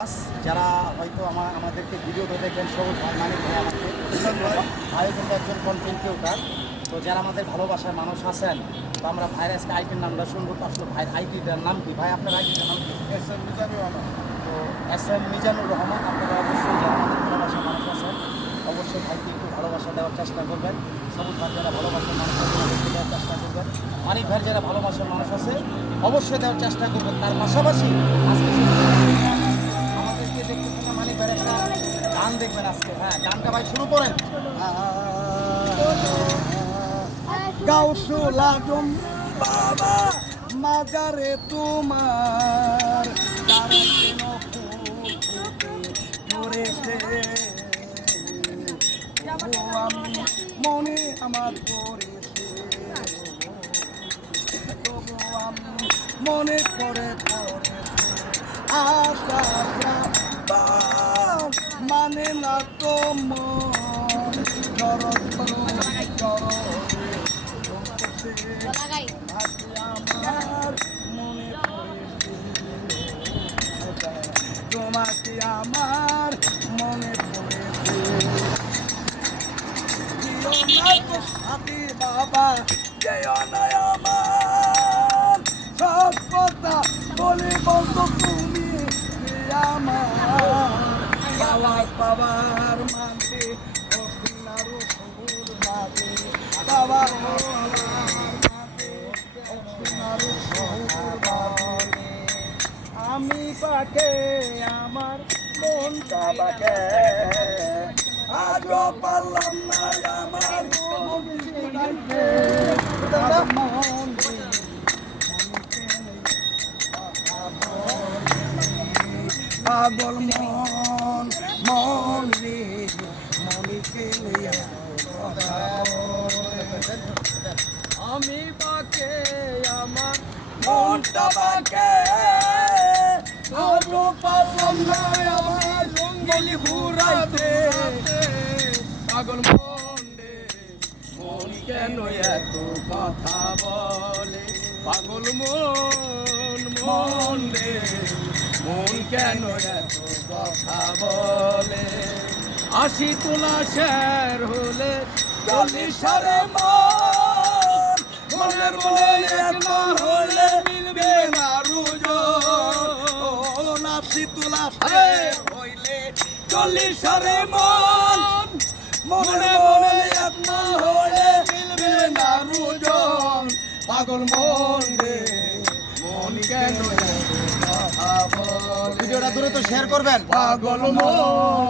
যারা হয়তো আমাদেরকে ভিডিওতে দেখবেন সবুজ ভাই মানিক ভাই আমাকে ভাইও কিন্তু একজন কন্টেন্ট ক্রিয়েটার। তো যারা আমাদের ভালোবাসার মানুষ আছেন, তো আমরা ভাইয়ের আজকে আইটির নামটা শুনবো। তো আসলে ভাইয়ের আইটিটার নাম কি? ভাই আপনার আইটিটার নাম কি? SM মিজানুর রহমান। তো SM মিজানুর রহমান। আপনারা অবশ্যই যারা আমাদের ভালোবাসার মানুষ আছেন অবশ্যই ভাইকে একটু ভালোবাসা দেওয়ার চেষ্টা করবেন। সবুজ ভাই যারা ভালোবাসার মানুষ আছে অবশ্যই দেওয়ার চেষ্টা করবেন। মানিক ভাইয়ের যারা ভালোবাসার মানুষ আছে অবশ্যই দেওয়ার চেষ্টা করবেন। তার পাশাপাশি আজকে আমাদেরকে দেখতে থাকা মানিক ভাইয়ের একটা গান দেখবেন আজকে। হ্যাঁ, গানটা ভাই শুরু করেন। গাউসুল আজম বাবা মাজারে তোমার দাঁড়াতেন ধরেছে আমি মনে আমার পড়েছে তবু আমি মনে করে পড়েছে আশা মানে না তো মন চরণ আমার মনে পড়েছে তোমাকে আমার মনে পড়েছে সাথী বাবা যেও না আমার সব কথা বলে বলতো তুমি আমার পাওয়ার মানতে অসিনারও সবুর মাঝে পাওয়ার আমি পাকে আমার মনটা পাকে আজও পারলাম না আমার পাগল মন মন রে মনিকে আমি পাকে আমার মনটা পাকে আজও পারলাম না আমার রঙ্গলি ঘুরাতে পাগল মন রে মন কেন এত কথা বলে পাগল মন মন রে মন কেন এত কথা বলে আশি তোলা শের হলে চল্লিশারে মন মনের মনে মন হলে মিলবে না রুজন আশি তোলা শের হইলে চল্লিশারে মন মনের মনে মন হলে মিলবে না রুজন পাগল মন রে মন কেন কথা বলে। ভিডিওটা দ্রুত শেয়ার করবেন। পাগল মন।